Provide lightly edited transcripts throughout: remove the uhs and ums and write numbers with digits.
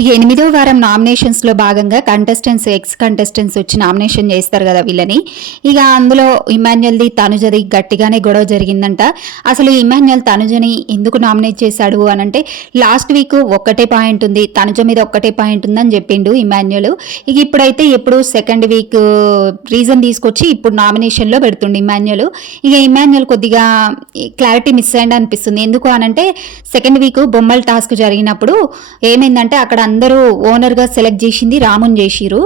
ఇక 8వ వారం నామినేషన్స్లో భాగంగా ఎక్స్ కంటెస్టెంట్స్ వచ్చి నామినేషన్ చేస్తారు కదా వీళ్ళని. ఇక అందులో ఇమాన్యుయల్ది తనుజది గట్టిగానే గొడవ జరిగిందంట. అసలు ఇమాన్యుయల్ తనుజని ఎందుకు నామినేట్ చేశాడు అనంటే లాస్ట్ వీక్ ఒక్కటే పాయింట్ ఉంది, తనుజ మీద ఒక్కటే పాయింట్ ఉందని చెప్పిండు ఇమాన్యుయల్. ఇక ఇప్పుడైతే ఎప్పుడు సెకండ్ వీక్ రీజన్ తీసుకొచ్చి ఇప్పుడు నామినేషన్లో పెడుతుండు ఇమాన్యుయల్. ఇక ఇమాన్యుయల్ కొద్దిగా క్లారిటీ మిస్ అయ్యింది అనిపిస్తుంది. ఎందుకు అనంటే సెకండ్ వీక్ బొమ్మల టాస్క్ జరిగినప్పుడు ఏమైందంటే అక్కడ అందరూ ఓనర్గా సెలెక్ట్ చేసింది రాముని చేసిరు.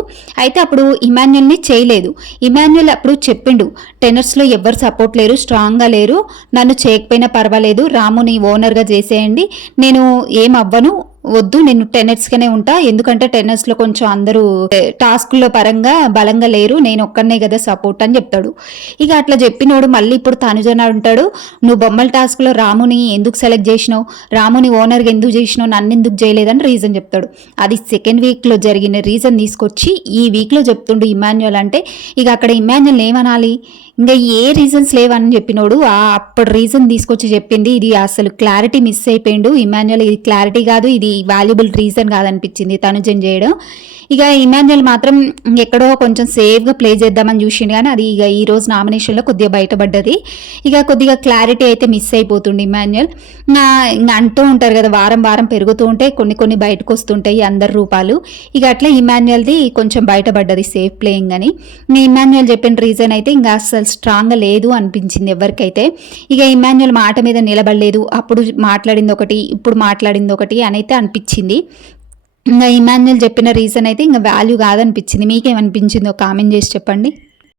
అయితే అప్పుడు ఇమాన్యుయల్ని చేయలేదు. ఇమాన్యుయల్ అప్పుడు చెప్పిండు, టెనర్స్లో ఎవ్వరు సపోర్ట్ లేరు, స్ట్రాంగ్గా లేరు, నన్ను చేయకపోయినా పర్వాలేదు, రాముని ఓనర్గా చేసేయండి, నేను ఏం అవ్వను, వద్దు, నేను టెనర్స్గానే ఉంటా, ఎందుకంటే టెనర్స్లో కొంచెం అందరూ టాస్క్లో పరంగా బలంగా లేరు, నేను ఒక్కనే కదా సపోర్ట్ అని చెప్తాడు. ఇక అట్లా చెప్పినోడు మళ్ళీ ఇప్పుడు తనుజన ఉంటాడు, నువ్వు బొమ్మల టాస్క్లో రాముని ఎందుకు సెలెక్ట్ చేసినావు, రాముని ఓనర్గా ఎందుకు చేసినావు, నన్ను ఎందుకు చేయలేదని రీజన్ చెప్తాడు. అది సెకండ్ వీక్లో జరిగిన రీజన్ తీసుకొచ్చి ఈ వీక్లో చెప్తుండు ఇమాన్యుయల్. అంటే ఇక అక్కడ ఇమాన్యుయల్ ఏమనాలి, ఇంకా ఏ రీజన్స్ లేవని చెప్పినోడు అప్పుడు రీజన్ తీసుకొచ్చి చెప్పింది ఇది అసలు క్లారిటీ మిస్ అయిపోయిండు ఇమాన్యుయల్. ఇది క్లారిటీ కాదు, ఇది వాల్యుబుల్ రీజన్ కాదనిపించింది తనుజన్ చేయడం. ఇక ఇమాన్యుయల్ మాత్రం ఎక్కడో కొంచెం సేఫ్గా ప్లే చేద్దామని చూసిండు, కానీ అది ఇక ఈ రోజు నామినేషన్లో కొద్దిగా బయటపడ్డది. ఇక కొద్దిగా క్లారిటీ అయితే మిస్ అయిపోతుంది ఇమాన్యుయల్. ఇంకా అంటూ ఉంటారు కదా, వారం వారం పెరుగుతూ ఉంటే కొన్ని బయటకు వస్తుంటాయి అందరి రూపాలు. ఇక అట్లా ఇమాన్యుయల్ది కొంచెం బయటపడ్డది సేఫ్ ప్లేయింగ్ అని. ఇమాన్యుయల్ చెప్పిన రీజన్ అయితే ఇంకా అసలు స్ట్రాంగ్గా లేదు అనిపించింది ఎవరికైతే. ఇక ఇమాన్యుయల్ మాట మీద నిలబడలేదు, అప్పుడు మాట్లాడింది ఒకటి, ఇప్పుడు మాట్లాడింది ఒకటి అని అయితే అనిపించింది. ఇంకా ఇమాన్యుయల్ చెప్పిన రీజన్ అయితే ఇంకా వాల్యూ కాదనిపించింది. మీకేమనిపించిందో కామెంట్ చేసి చెప్పండి.